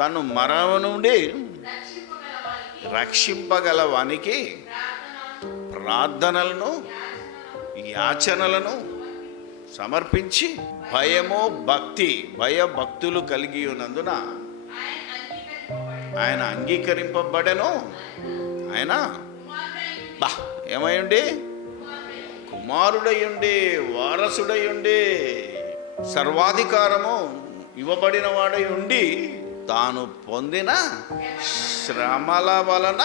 తను మరణము నుండి రక్షింపగల వానికి ప్రార్థనలను యాచనలను సమర్పించి భయభక్తులు కలిగి ఉన్నందున ఆయన అంగీకరింపబడెను. ఆయన ఏమయ్యుండి కుమారుడయ్యుండి వారసుడయ్యుండి సర్వాధికారము ఇవ్వబడిన వాడై ఉండి తాను పొందిన శ్రమల వలన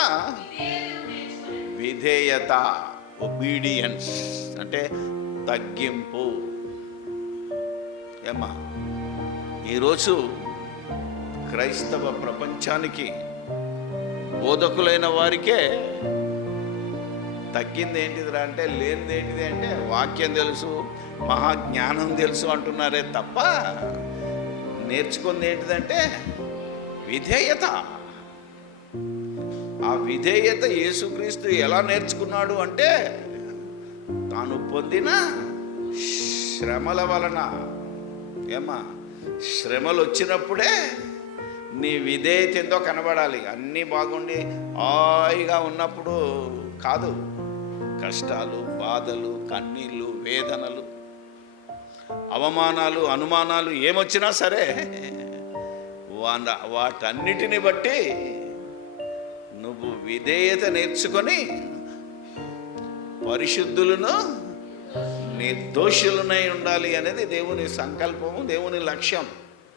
విధేయత, ఒబీడియన్స్ అంటే తగ్గింపు. ఏమ్మా, ఈరోజు క్రైస్తవ ప్రపంచానికి బోధకులైన వారికే తగ్గింది ఏంటిదిరా అంటే, లేనిది ఏంటిది అంటే వాక్యం తెలుసు, మహాజ్ఞానం తెలుసు అంటున్నారే తప్ప నేర్చుకుంది ఏంటిదంటే విధేయత. ఆ విధేయత యేసుక్రీస్తు ఎలా నేర్చుకున్నాడు అంటే తాను పొందిన శ్రమల వలన. ఏమ్మా, శ్రమలు వచ్చినప్పుడే నీ విధేయత ఎంతో కనబడాలి. అన్నీ బాగుండి హాయిగా ఉన్నప్పుడు కాదు. కష్టాలు, బాధలు, కన్నీళ్ళు, వేదనలు, అవమానాలు, అనుమానాలు ఏమొచ్చినా సరే వాటన్నిటిని బట్టి నువ్వు విధేయత నేర్చుకొని పరిశుద్ధులను నిర్దోషులనై ఉండాలి అనేది దేవుని సంకల్పము, దేవుని లక్ష్యం.